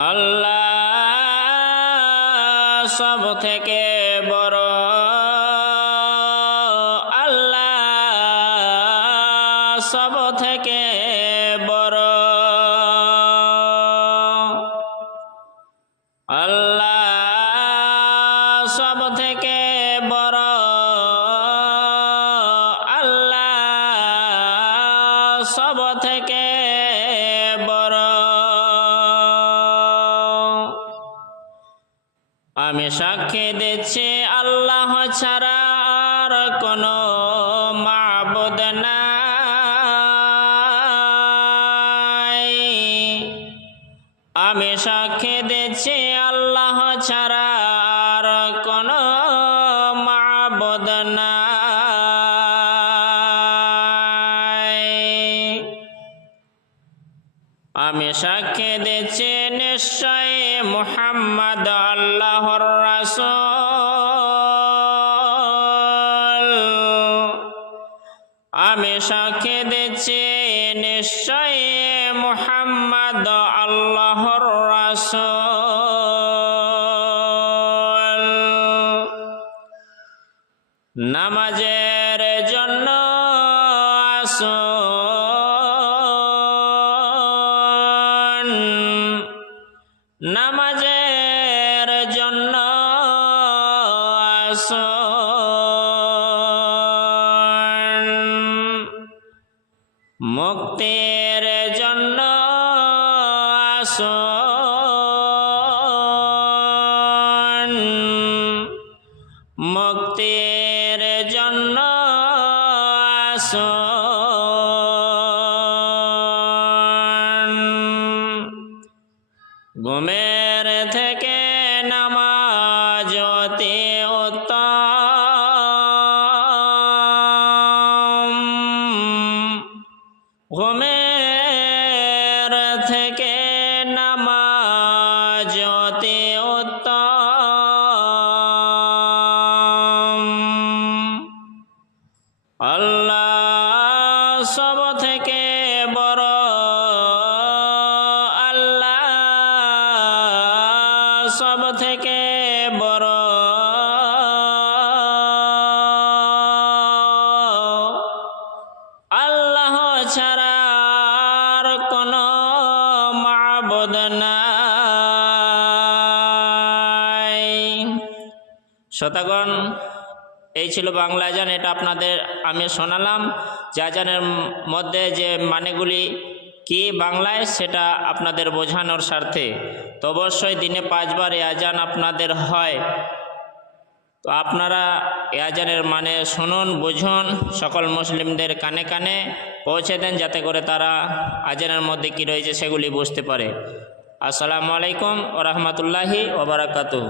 আল্লাহ সব থেকে বড় আল্লাহ সব থেকে বড় আল্লাহ সব থেকে বড় আল্লাহ সব থেকে আমি সাক্ষী দিচ্ছি, আল্লাহ ছাড়া আর কোনো মাবুদ নাই। আমি সাক্ষী দিচ্ছি, আল্লাহ ছাড়া আর কোনো মাবুদ নাই। আমি সাক্ষী দিচ্ছি নিশ্চয় মুহাম্মদ আল্লাহর রাসূল। আমি সাক্ষী দিচ্ছি নিশ্চয় মুহাম্মদ আল্লাহর রাসূল। নামাজের জন্য আসুন নামাজের জন্য আসুন মুক্তির জন্য আসুন মুক্তির জন্য আসুন ঘুমের থেকে নামাজ অতি উত্তম। ঘুমের থেকে নামাজ অতি উত্তম। আল্লাহ সব থেকে সব থেকে বড়। আল্লাহ ছাড়া আর কোনো মাবুদ নাই। শতাগণ এই ছিল বাংলা আজান। এটা আপনাদের, আমি শোনালাম। যে মধ্যে যে মানেগুলি কি বাংলায় সেটা আপনাদের বোঝানোর স্বার্থে? তো অবশ্যই দিনে পাঁচবার এই আজান আপনাদের হয়। তো আপনারা এই আজানের মানে শুনুন, বুঝুন, সকল মুসলিমদের কানে কানে পৌঁছে দেন যাতে করে তারা আজানের মধ্যে কি রয়েছে সেগুলি বুঝতে পারে। আসসালামু আলাইকুম ও রহমতুল্লাহি ওবরাকাতু